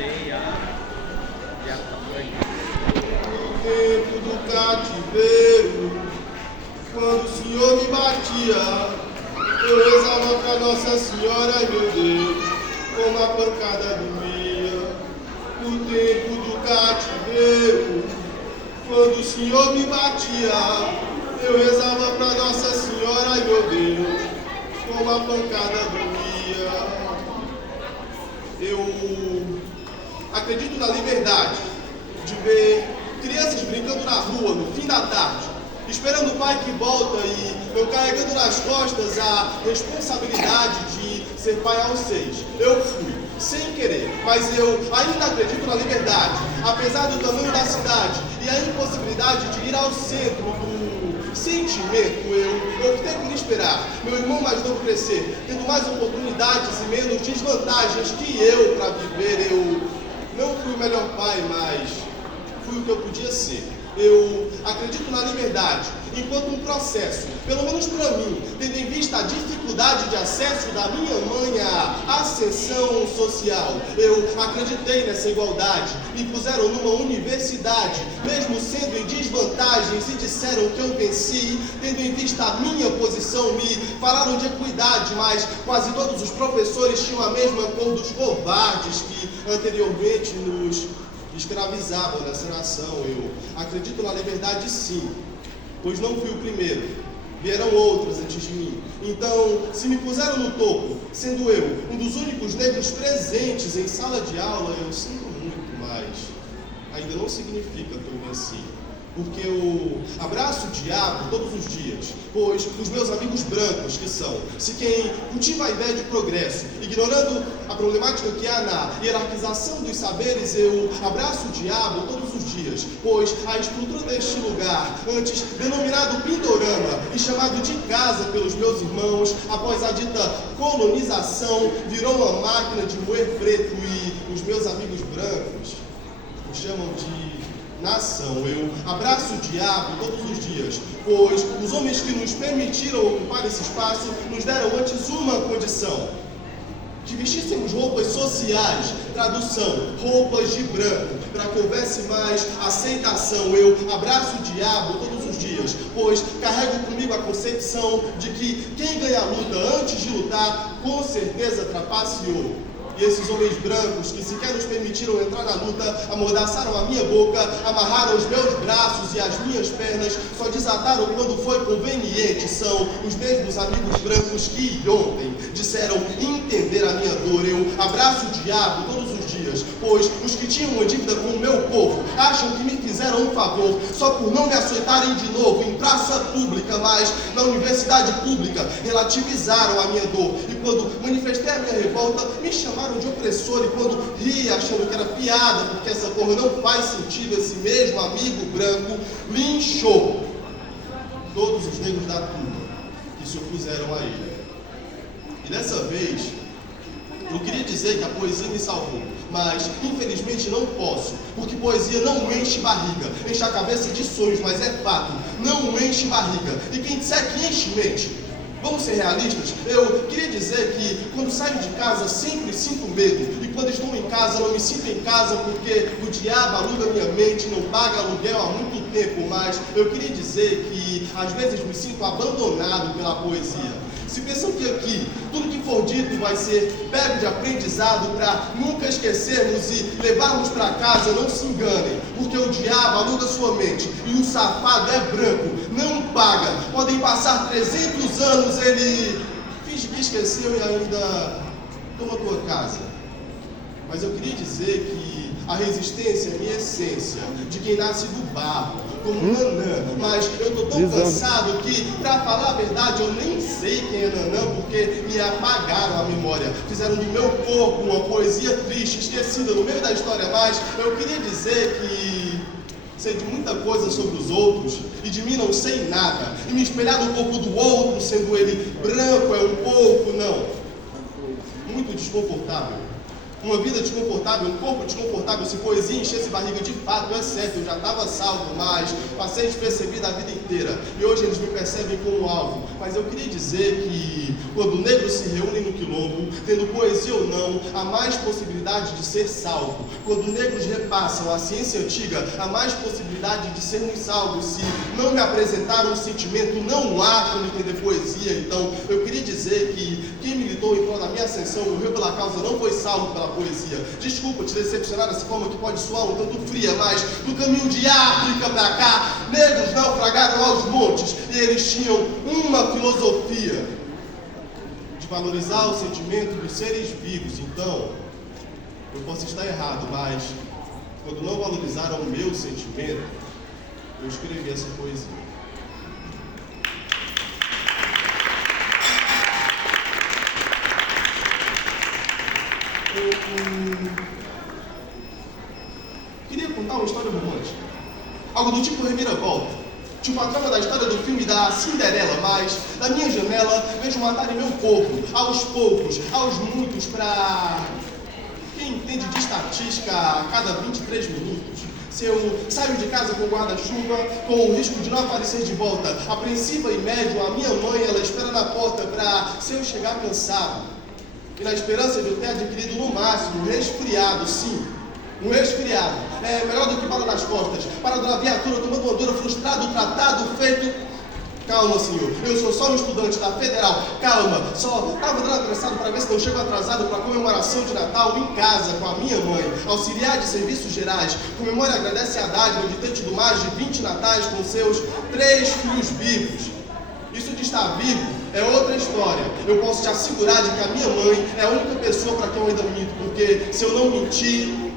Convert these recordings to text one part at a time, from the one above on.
No tempo do cativeiro, quando o Senhor me batia, eu rezava pra Nossa Senhora, ai meu Deus, como a pancada doía. No tempo do cativeiro, quando o Senhor me batia, eu rezava pra Nossa Senhora, ai meu Deus, como a pancada doía. Eu acredito na liberdade de ver crianças brincando na rua no fim da tarde, esperando o pai que volta e eu carregando nas costas a responsabilidade de ser pai aos 6. Eu fui, sem querer, mas eu ainda acredito na liberdade, apesar do tamanho da cidade e a impossibilidade de ir ao centro do sentimento. Eu optei por esperar meu irmão mais novo crescer, tendo mais oportunidades e menos desvantagens que eu para viver. Eu não fui o melhor pai, mas fui o que eu podia ser. Eu acredito na liberdade enquanto um processo, pelo menos para mim, tendo em vista a dificuldade de acesso da minha mãe à ascensão social. Eu acreditei nessa igualdade, me puseram numa universidade, mesmo sendo em desvantagens, e disseram que eu venci, tendo em vista a minha posição. Me falaram de equidade, mas quase todos os professores tinham a mesma cor dos covardes que anteriormente nos escravizavam nessa nação. Eu acredito na liberdade, sim, pois não fui o primeiro, vieram outros antes de mim. Então, se me puseram no topo, sendo eu um dos únicos negros presentes em sala de aula, eu sinto muito, mas ainda não significa que eu venci. Porque eu abraço o diabo todos os dias, pois os meus amigos brancos, que são, se quem cultiva a ideia de progresso, ignorando a problemática que há na hierarquização dos saberes, eu abraço o diabo todos os dias, pois a estrutura deste lugar, antes denominado Pindorama e chamado de casa pelos meus irmãos, após a dita colonização, virou uma máquina de moer preto, e os meus amigos brancos o chamam de nação. Eu abraço o diabo todos os dias, pois os homens que nos permitiram ocupar esse espaço nos deram antes uma condição: que vestíssemos roupas sociais, tradução, roupas de branco, para que houvesse mais aceitação. Eu abraço o diabo todos os dias, pois carrego comigo a concepção de que quem ganha a luta antes de lutar, com certeza trapaceou. E esses homens brancos que sequer nos permitiram entrar na luta, amordaçaram a minha boca, amarraram os meus braços e as minhas pernas, só desataram quando foi conveniente. São os mesmos amigos brancos que ontem disseram entender a minha dor. Eu abraço o diabo todos os dias, pois os que tinham uma dívida com o meu povo acham que me fizeram um favor só por não me açoitarem de novo em praça pública, mas na universidade pública relativizaram a minha dor. E quando manifestei a minha revolta, me chamaram de opressor, e quando ri achando que era piada, porque essa porra não faz sentido, esse mesmo amigo branco linchou todos os negros da turma que se opuseram a ele. E dessa vez, eu queria dizer que a poesia me salvou, mas infelizmente não posso, porque poesia não enche barriga, enche a cabeça de sonhos, mas é fato, não enche barriga. E quem disser que enche, mente. Vamos ser realistas? Eu queria dizer que quando saio de casa sempre sinto medo, e quando estou em casa não me sinto em casa porque o diabo aluga minha mente, não paga aluguel há muito tempo. Mas eu queria dizer que às vezes me sinto abandonado pela poesia. Se pensam que aqui tudo que for dito vai ser pego de aprendizado para nunca esquecermos e levarmos para casa, não se enganem, porque o diabo aluga sua mente e o safado é branco, não paga. Podem passar 300 anos, ele finge que esqueceu e ainda toma tua casa. Mas eu queria dizer que a resistência é minha essência, de quem nasce do barro, como Nanã. Mas eu estou tão cansado que, para falar a verdade, eu nem sei quem é Nanã, porque me apagaram a memória. Fizeram do meu corpo uma poesia triste, esquecida no meio da história. Mas eu queria dizer que sei de muita coisa sobre os outros, e de mim não sei nada. E me espelhar no corpo do outro, sendo ele branco, é um pouco, não. Muito desconfortável. Uma vida desconfortável, um corpo desconfortável. Se poesia enchesse barriga de fato, é certo, eu já estava salvo, mas passei despercebido a vida inteira. E hoje eles me percebem como alvo. Mas eu queria dizer que quando negros se reúnem no quilombo, novo, tendo poesia ou não, há mais possibilidade de ser salvo. Quando negros repassam a ciência antiga, há mais possibilidade de sermos salvos. Se não me apresentaram um sentimento, não há como entender poesia. Então, eu queria dizer que quem militou em prol da minha ascensão, morreu pela causa, não foi salvo pela poesia. Desculpa te decepcionar dessa forma que pode soar um tanto fria, mas do caminho de África para cá, negros naufragaram aos montes e eles tinham uma filosofia de valorizar o sentimento dos seres vivos. Então, eu posso estar errado, mas quando não valorizaram o meu sentimento, eu escrevi essa poesia. Queria contar uma história romântica, algo do tipo reviravolta, tipo a trama da história do filme da Cinderela, mas da minha janela vejo matar em meu corpo, aos poucos, aos muitos, pra quem entende de estatística a cada 23 minutos. Se eu saio de casa com guarda-chuva, com o risco de não aparecer de volta, apreensiva e médio, a minha mãe, ela espera na porta pra, se eu chegar cansado, e na esperança de eu ter adquirido no máximo um resfriado, sim, um resfriado, é melhor do que bala nas costas, parado na viatura, tomando uma dura, frustrado, tratado, feito. Calma, senhor, eu sou só um estudante da Federal, calma, só estava dando apressado para ver se não chego atrasado para a comemoração de Natal em casa com a minha mãe, auxiliar de serviços gerais, comemora e agradece a dádiva de ter tido mais de 20 natais com seus 3 filhos vivos. Isso de estar vivo é outra história. Eu posso te assegurar de que a minha mãe é a única pessoa para quem eu ainda minto, porque se eu não mentir,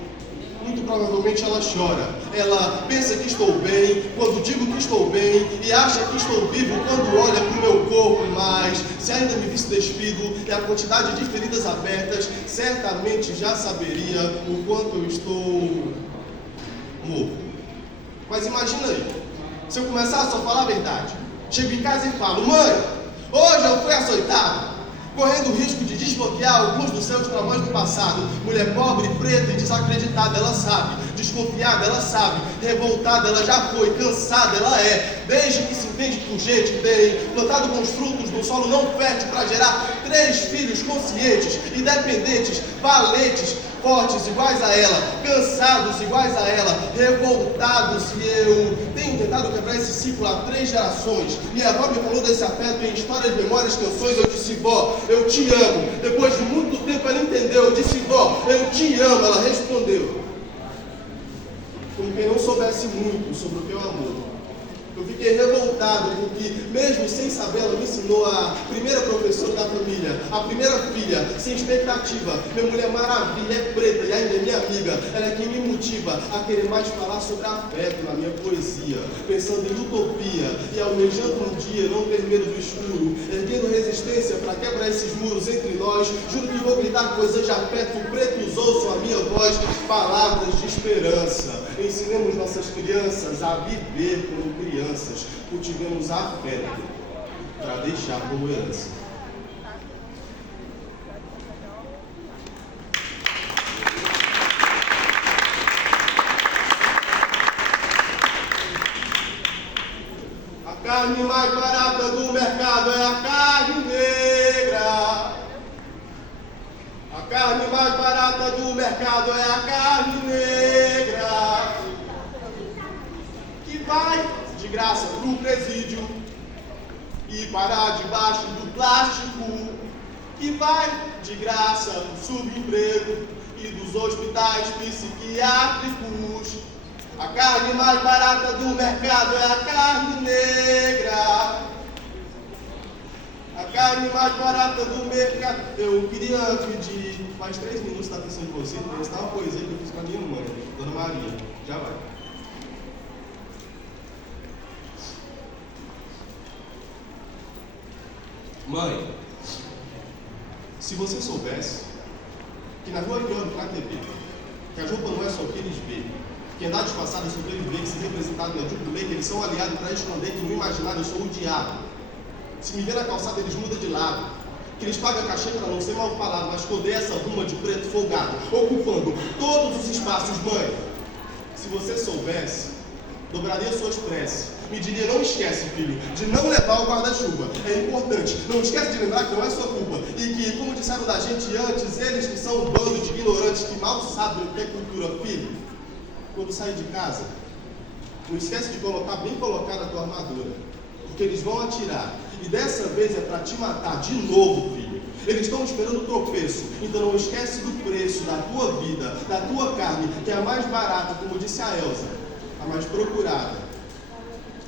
muito provavelmente ela chora. Ela pensa que estou bem quando digo que estou bem e acha que estou vivo quando olha para o meu corpo, mas se ainda me visse despido e a quantidade de feridas abertas, certamente já saberia o quanto eu estou morto. Mas imagina aí, se eu começar a só falar a verdade, chego em casa e falo: mãe, hoje eu fui açoitado, correndo o risco de desbloquear alguns dos seus traumas do passado. Mulher pobre, preta e desacreditada, ela sabe. Desconfiada, ela sabe. Revoltada, ela já foi. Cansada, ela é. Desde que se entende por gente, tem plantado bons frutos no solo não fértil para gerar 3 filhos conscientes, independentes, valentes, fortes iguais a ela, cansados iguais a ela, revoltados, e eu tenho tentado quebrar esse ciclo há 3 gerações. Minha avó me falou desse afeto em histórias, memórias, canções. Eu disse: vó, eu te amo. Depois de muito tempo ela entendeu. Eu disse: vó, eu te amo. Ela respondeu como quem não soubesse muito sobre o que é o amor. Eu fiquei revoltado porque, mesmo sem saber, ela me ensinou a primeira professora da família, a primeira filha, sem expectativa. Minha mulher maravilha, é preta e ainda é minha amiga. Ela é quem me motiva a querer mais falar sobre afeto na minha poesia, pensando em utopia e almejando um dia não ter medo do escuro, erguendo resistência para quebrar esses muros entre nós. Juro que vou gritar coisas de afeto, pretos ouçam a minha voz, palavras de esperança. Ensinemos nossas crianças a viver como crianças, cultivemos afeto para deixar como herança. A carne mais barata do mercado é a carne negra. A carne mais barata do mercado é a carne negra, que vai de graça pro presídio e parar debaixo do plástico, que vai de graça pro subemprego e dos hospitais psiquiátricos. A carne mais barata do mercado é a carne negra. A carne mais barata do mercado. Eu queria pedir mais 3 minutos da atenção de vocês para recitar uma poesia que eu fiz com a minha mãe, Dona Maria. Já vai. Mãe, se você soubesse que na rua que eu ando na TV, que a roupa não é só o que eles veem, que andar disfarçado é só o que eles veem, que ser representado na Juco Lei, que eles são aliados para esconder que no imaginário eu sou o diabo. Se me ver na calçada, eles mudam de lado. Que eles pagam cachê para não ser mal falado, mas esconder essa ruma de preto folgado, ocupando todos os espaços. Mãe, se você soubesse dobraria suas preces, me diria: não esquece, filho, de não levar o guarda-chuva. É importante. Não esquece de lembrar que não é sua culpa. E que, como disseram da gente antes, eles que são um bando de ignorantes que mal sabem o que é cultura, filho, quando sair de casa, não esquece de colocar bem colocada a tua armadura, porque eles vão atirar. E dessa vez é para te matar de novo, filho. Eles estão esperando o tropeço. Então não esquece do preço da tua vida, da tua carne, que é a mais barata, como disse a Elza, a mais procurada.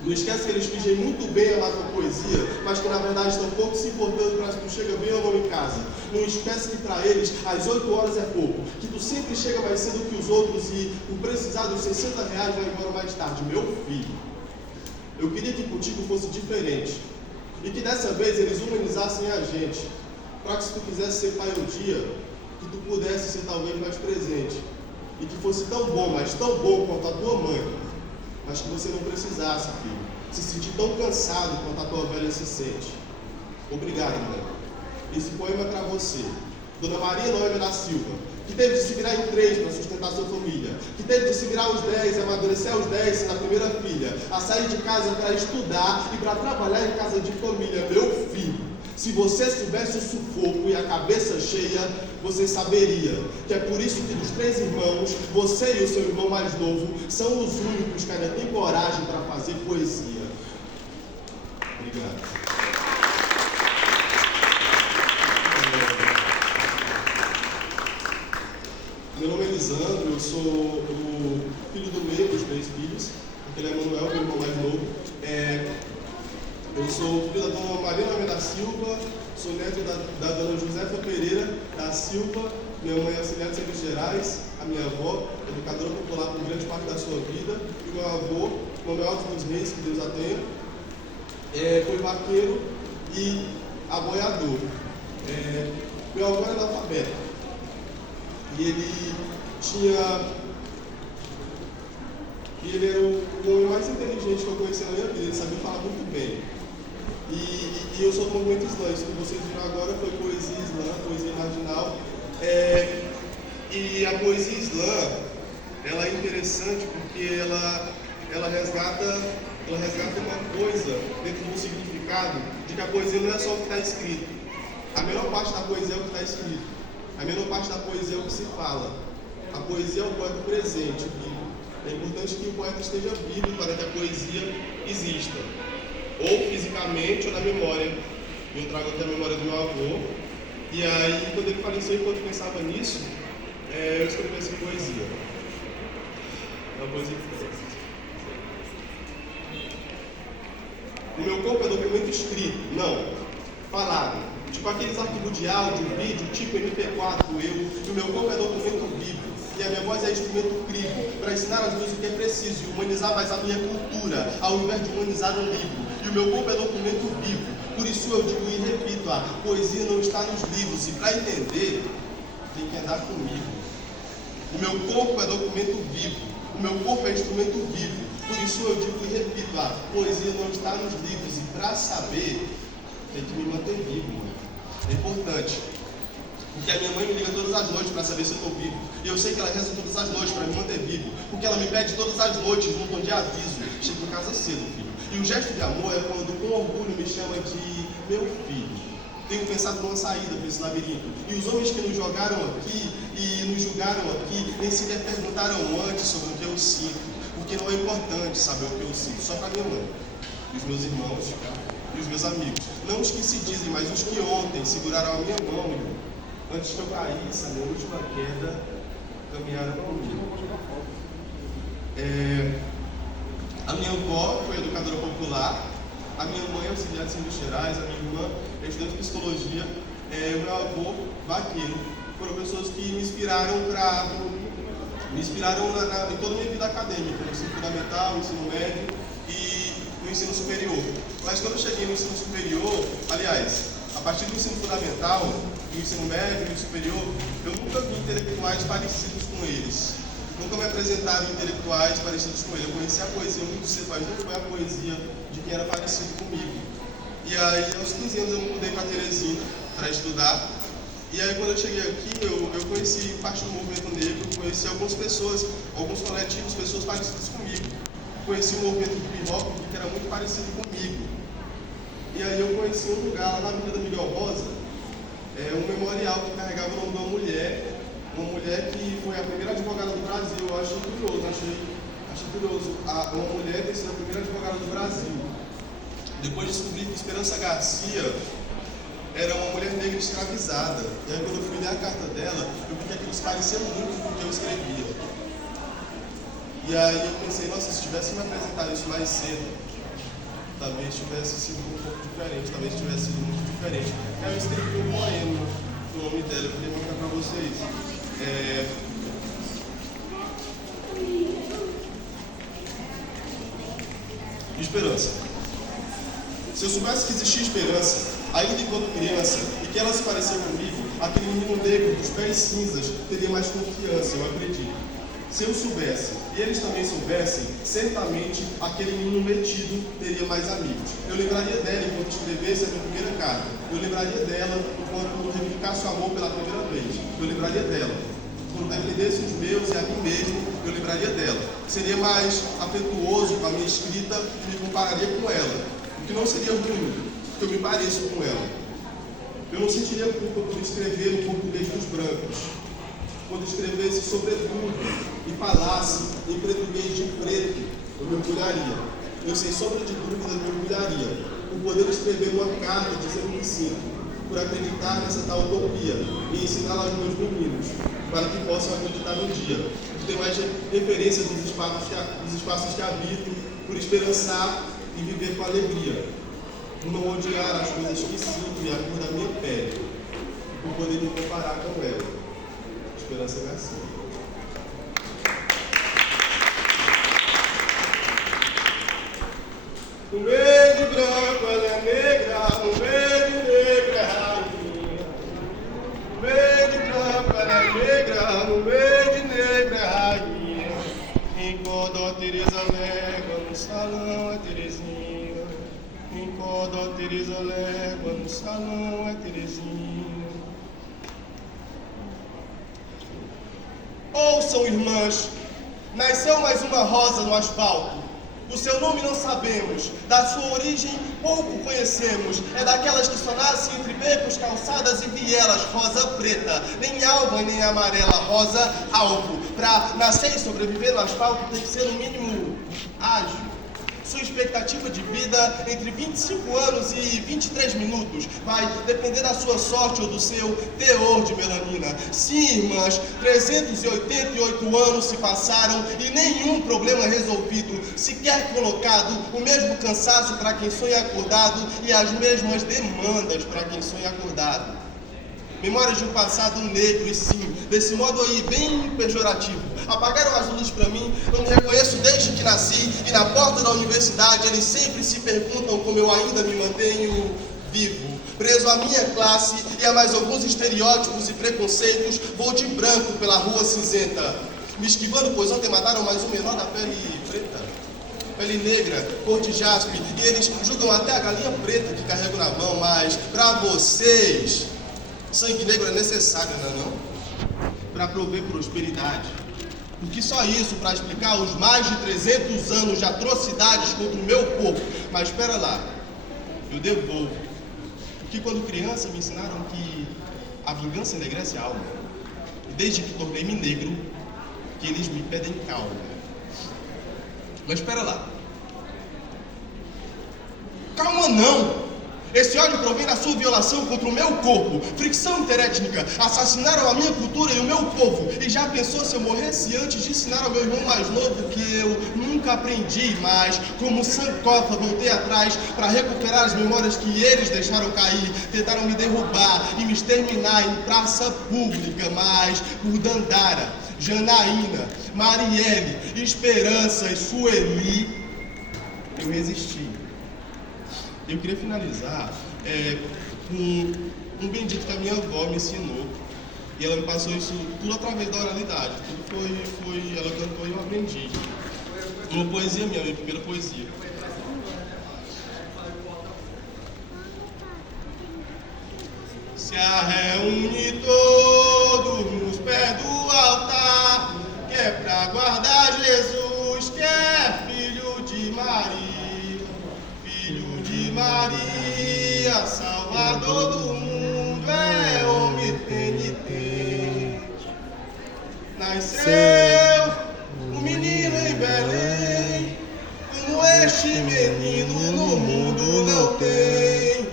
Não esquece que eles fingem muito bem a tua poesia, mas que na verdade estão pouco se importando para se tu chega bem ou não em casa. Não esquece que para eles as 8 horas é pouco, que tu sempre chega mais cedo que os outros e por precisar dos 60 reais vai embora mais tarde. Meu filho, eu queria que contigo fosse diferente e que dessa vez eles humanizassem a gente, para que se tu quisesse ser pai um dia, que tu pudesse ser talvez mais presente e que fosse tão bom, mas tão bom quanto a tua mãe, mas que você não precisasse, filho, se sentir tão cansado quanto a tua velha se sente. Obrigado, mãe. Esse poema é para você, Dona Maria Noêmia da Silva, que teve de se virar em 3 para sustentar sua família, que teve de se virar aos 10 e amadurecer aos 10 sendo a primeira filha, a sair de casa para estudar e para trabalhar em casa de família. Meu filho, se você soubesse o sufoco e a cabeça cheia, você saberia que é por isso que dos 3 irmãos, você e o seu irmão mais novo são os únicos que ainda têm coragem para fazer poesia. Obrigado. Meu nome é Lisandro, eu sou o filho do meio dos 3 filhos, porque ele é Manuel, meu irmão mais novo. Eu sou filho da Dona Maria Noêmia da Silva, sou neto da Dona Josefa Pereira da Silva, minha mãe é auxiliar de serviços gerais, a minha avó, educadora popular por grande parte da sua vida, e o meu avô, Manuel Alves dos Reis, que Deus a tenha, foi vaqueiro e aboiador. Meu avô era analfabeto, e ele era o homem mais inteligente que eu conheci na minha vida, ele sabia falar muito bem. E eu sou do movimento islã, isso que vocês viram agora foi poesia islã, poesia marginal. E a poesia islã, ela é interessante porque ela resgata uma coisa dentro do significado de que a poesia não é só o que está escrito. A menor parte da poesia é o que está escrito. A menor parte da poesia é o que se fala. A poesia é o poeta presente, vivo. É importante que o poeta esteja vivo para que a poesia exista, ou fisicamente ou na memória. Eu trago aqui a memória do meu avô, e aí quando ele faleceu, enquanto eu pensava nisso, eu escrevi essa poesia. É uma poesia que o meu corpo é documento escrito, não, falado. Tipo aqueles arquivos de áudio, vídeo, tipo MP4, e o meu corpo é documento vivo, e a minha voz é instrumento crivo, para ensinar às luzes o que é preciso, e humanizar mais a minha cultura, ao invés de humanizar um livro. E o meu corpo é documento vivo, por isso eu digo e repito, a poesia não está nos livros, e para entender, tem que andar comigo. O meu corpo é documento vivo, o meu corpo é instrumento vivo, por isso eu digo e repito, a poesia não está nos livros, e para saber, tem que me manter vivo, mano. É importante, porque a minha mãe me liga todas as noites para saber se eu estou vivo, e eu sei que ela reza todas as noites para me manter vivo, porque ela me pede todas as noites num tom de aviso: chega em casa cedo, filho. E o gesto de amor é quando com orgulho me chama de meu filho. Tenho pensado numa saída para esse labirinto, e os homens que nos jogaram aqui e nos julgaram aqui nem sequer perguntaram antes sobre o que eu sinto, porque não é importante saber o que eu sinto, só para minha mãe e os meus irmãos e os meus amigos, não os que se dizem, mas os que ontem seguraram a minha mão, antes que eu caísse, a minha última queda, caminharam comigo. A minha avó foi educadora popular, a minha mãe é auxiliar de serviços gerais, a minha irmã é estudante de psicologia, o meu avô, vaqueiro. Foram pessoas que me inspiraram em toda a minha vida acadêmica, no ensino fundamental, no ensino médio e no ensino superior. Mas quando eu cheguei no ensino superior, aliás, a partir do ensino fundamental, no ensino médio e no superior, eu nunca vi intelectuais parecidos com eles. Nunca me apresentaram intelectuais parecidos com ele. Eu conheci a poesia muito cedo, mas não foi a poesia de quem era parecido comigo. E aí, aos 15 anos, eu me mudei para Teresina para estudar. E aí, quando eu cheguei aqui, eu conheci parte do movimento negro, conheci algumas pessoas, alguns coletivos, pessoas parecidas comigo. conheci um movimento de hip hop que era muito parecido comigo. E aí eu conheci um lugar lá na Avenida Miguel Rosa, um memorial que carregava o nome de uma mulher que foi a primeira advogada do Brasil. Eu achei curioso, achei curioso uma mulher ter sido a primeira advogada do Brasil. Depois descobri que Esperança Garcia era uma mulher negra escravizada. E aí quando eu fui ler a carta dela, eu vi que aquilo se parecia muito com o que eu escrevia. E aí eu pensei, nossa, se tivesse me apresentado isso mais cedo, talvez tivesse sido um pouco diferente, talvez tivesse sido muito diferente. Aí eu escrevi um poema com o nome dela, eu queria mostrar para vocês. Esperança. Se eu soubesse que existia esperança, ainda enquanto criança, e que ela se parecia comigo, aquele menino negro dos pés cinzas teria mais confiança, eu acredito. Se eu soubesse, e eles também soubessem, certamente aquele menino metido teria mais amigos. Eu lembraria dela enquanto escrevesse a minha primeira carta. Eu lembraria dela enquanto reivindicasse o amor pela primeira vez. Eu lembraria dela. Quando defendesse os meus e a mim mesmo, eu lembraria dela. Seria mais afetuoso com a minha escrita e me compararia com ela. O que não seria ruim, porque eu me pareço com ela. Eu não sentiria culpa por escrever no português dos brancos. Quando escrevesse sobretudo e falasse em português de preto, eu mergulharia. Eu, sem sombra de dúvida, mergulharia. Por poder escrever uma carta dizendo o que sinto, por acreditar nessa tal utopia e ensiná-la aos meus meninos, para que possam acreditar no dia. Por ter mais referência dos espaços que habito, por esperançar e viver com alegria. Por não odiar as coisas que sinto e a cor da minha pele, por poder me comparar com ela. Esperança Garcia. No meio de branco ela é negra, no meio de negro é rainha. No meio de branco ela é negra, no meio de negro é rainha. Enquanto a Teresa légua no salão é Terezinha. Enquanto a Teresa légua no salão é Terezinha. Ouçam, irmãs, nasceu mais uma rosa no asfalto. O seu nome não sabemos, da sua origem pouco conhecemos. É daquelas que só nascem entre becos, calçadas e vielas, rosa preta, nem alva nem amarela, rosa alvo. Para nascer e sobreviver no asfalto tem que ser no mínimo ágil. Sua expectativa de vida entre 25 anos e 23 minutos vai depender da sua sorte ou do seu teor de melanina. Sim, irmãs, 388 anos se passaram e nenhum problema resolvido, sequer colocado, o mesmo cansaço para quem sonha acordado e as mesmas demandas para quem sonha acordado. Memórias de um passado negro e sim, desse modo aí bem pejorativo. Apagaram as luzes para mim, não me reconheço desde que nasci e na porta da universidade eles sempre se perguntam como eu ainda me mantenho vivo. Preso à minha classe e a mais alguns estereótipos e preconceitos, vou de branco pela rua cinzenta, me esquivando, pois ontem mataram mais um menor da pele preta. Pele negra, cor de jaspe, e eles julgam até a galinha preta que carrego na mão, mas para vocês, sangue negro é necessário, não é não? Para prover prosperidade. Porque só isso para explicar os mais de 300 anos de atrocidades contra o meu corpo. Mas espera lá, eu devolvo. Porque quando criança me ensinaram que a vingança enegrece a alma. E desde que tornei-me negro, que eles me pedem calma. Mas espera lá. Calma não! Esse ódio provém da sua violação contra o meu corpo, fricção interétnica, assassinaram a minha cultura e o meu povo. E já pensou se eu morresse antes de ensinar ao meu irmão mais novo que eu nunca aprendi, mas como Sankofa voltei atrás para recuperar as memórias que eles deixaram cair, tentaram me derrubar e me exterminar em praça pública, mas por Dandara, Janaína, Marielle, Esperança e Sueli, eu resisti. Eu queria finalizar com um bendito que a minha avó me ensinou. E ela me passou isso tudo através da oralidade. Tudo foi ela cantou e eu aprendi. Uma poesia minha primeira poesia. Se reúne todos nos pés do altar, que é pra guardar Jesus, que é filho todo mundo é homem penitente. Nasceu um menino em Belém, como este menino no mundo não tem.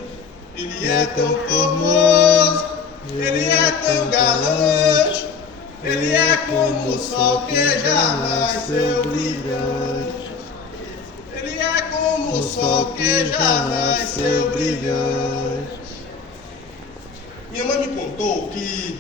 Ele é tão formoso, ele é tão galante, ele é como o sol que já nasceu brilhante. Ele é como o sol que já nasceu brilhante. Minha mãe me contou que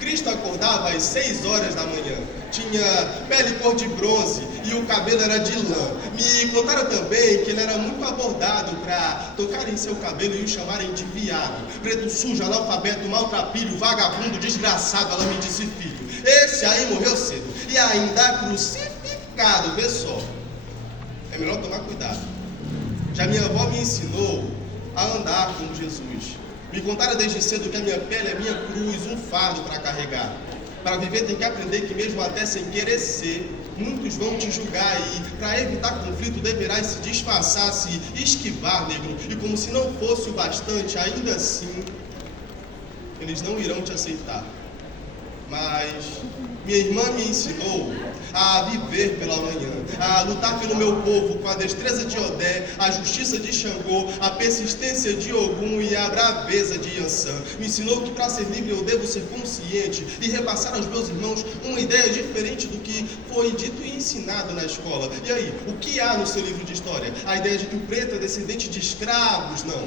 Cristo acordava às 6 horas da manhã, tinha pele cor de bronze e o cabelo era de lã. Me contaram também que ele era muito abordado para tocar em seu cabelo e o chamarem de viado. Preto sujo, analfabeto, maltrapilho, vagabundo, desgraçado, ela me disse filho. Esse aí morreu cedo e ainda crucificado, vê só. É melhor tomar cuidado. Já minha avó me ensinou a andar como Jesus. Me contaram desde cedo que a minha pele é minha cruz, um fardo para carregar. Para viver tem que aprender que mesmo até sem querer ser, muitos vão te julgar e, para evitar conflito, deverás se disfarçar, se esquivar, negro. E como se não fosse o bastante, ainda assim, eles não irão te aceitar. Mas minha irmã me ensinou a viver pela manhã, a lutar pelo meu povo com a destreza de Odé, a justiça de Xangô, a persistência de Ogum e a braveza de Yansan. Me ensinou que para ser livre eu devo ser consciente e repassar aos meus irmãos uma ideia diferente do que foi dito e ensinado na escola. E aí, o que há no seu livro de história? A ideia de que o preto é descendente de escravos? Não.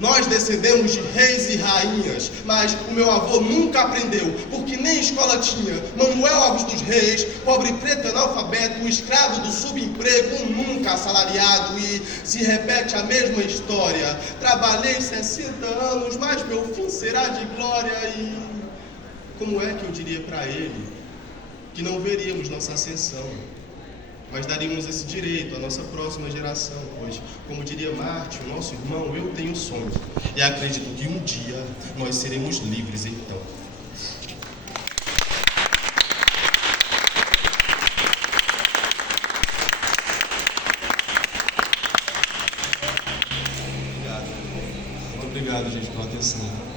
Nós descendemos de reis e rainhas, mas o meu avô nunca aprendeu, porque nem escola tinha. Manuel Alves dos Reis, pobre preto analfabeto, escravo do subemprego, nunca assalariado, e se repete a mesma história. Trabalhei 60 anos, mas meu fim será de glória. E como é que eu diria para ele que não veríamos nossa ascensão, mas daríamos esse direito à nossa próxima geração, pois, como diria Marte, o nosso irmão, eu tenho sonho, e acredito que um dia nós seremos livres então. Obrigado, gente, pela atenção.